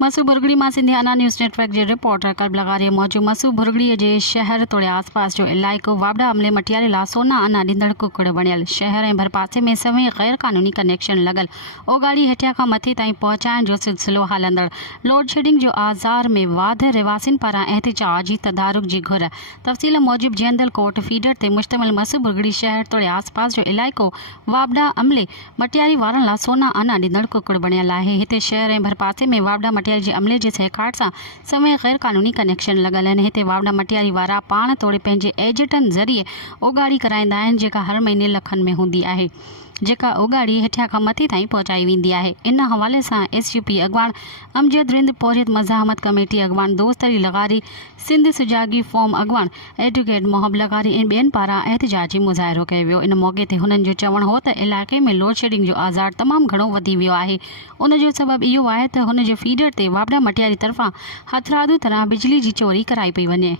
मसू बुरगड़ी में सिंधियाना न्यूज़ नेटवर्क के रिपोर्टर कल्ब लगारी मौजूद मसू बुरगड़ी के शहर तोड़े आसपास जो इलाइको वावड़ा अमले मटियारे ला सोना अना ॾींदड़ कुकड़ बणियल शहर ऐं भरपासे में सवें गैर कानूनी कनेक्शन लगल ओगाड़ी हेठियां खां मथे ताईं पहुचाइण जो सिलसिलो हलंदड़ लोड शेडिंग जो आज़ार में वाध रिवासिन पारां एहतजाजी तदारुक जी घुर तफ़सील मौजूद जेंदल कोट फीडर ते मुश्तमिल मसू बुरगड़ी शहर तोड़े आसपास जो इलाइको वावड़ा अमले मटियारी वारनि ला सोना अना ॾींदड़ कुकड़ बणियल आहे। हिते शहर ऐं भरपासे में वावड़ा मटियारी जे अमले जे सहकाट सां समय गैर कानूनी कनेक्शन लगल आहिनि। हिते वावड़ा मटियारी वारा पाण तोड़े पंहिंजे एजेंटनि ज़रिए ओगाड़ी कराईंदा आहिनि जेका हर महीने लखनि में हूंदी आहे जेका ओगाड़ी हेठियां खां मथे ताईं पहुचाई वेंदी आहे। इन हवाले सां SUP अॻवान अमजद रिंद पोरियत मज़ाहमत कमेटी अॻवान दोस्त अली लगारी सिंध सुजागी फॉर्म अॻवान एडवोकेट मोहब लगारी ऐं ॿियनि पारां एहतजाजी मुज़ाहिरो कयो वियो। इन मौक़े ते हुननि जो चवणु हो त इलाइक़े में लोड शेडिंग जो आज़ार तमामु घणो वधी वियो आहे। उन जो सबबु इहो आहे त हुन जे फीडर ते वावड़ा मटियारी तरफ़ां हथरादू तरह बिजली जी चोरी कराई पई वञे।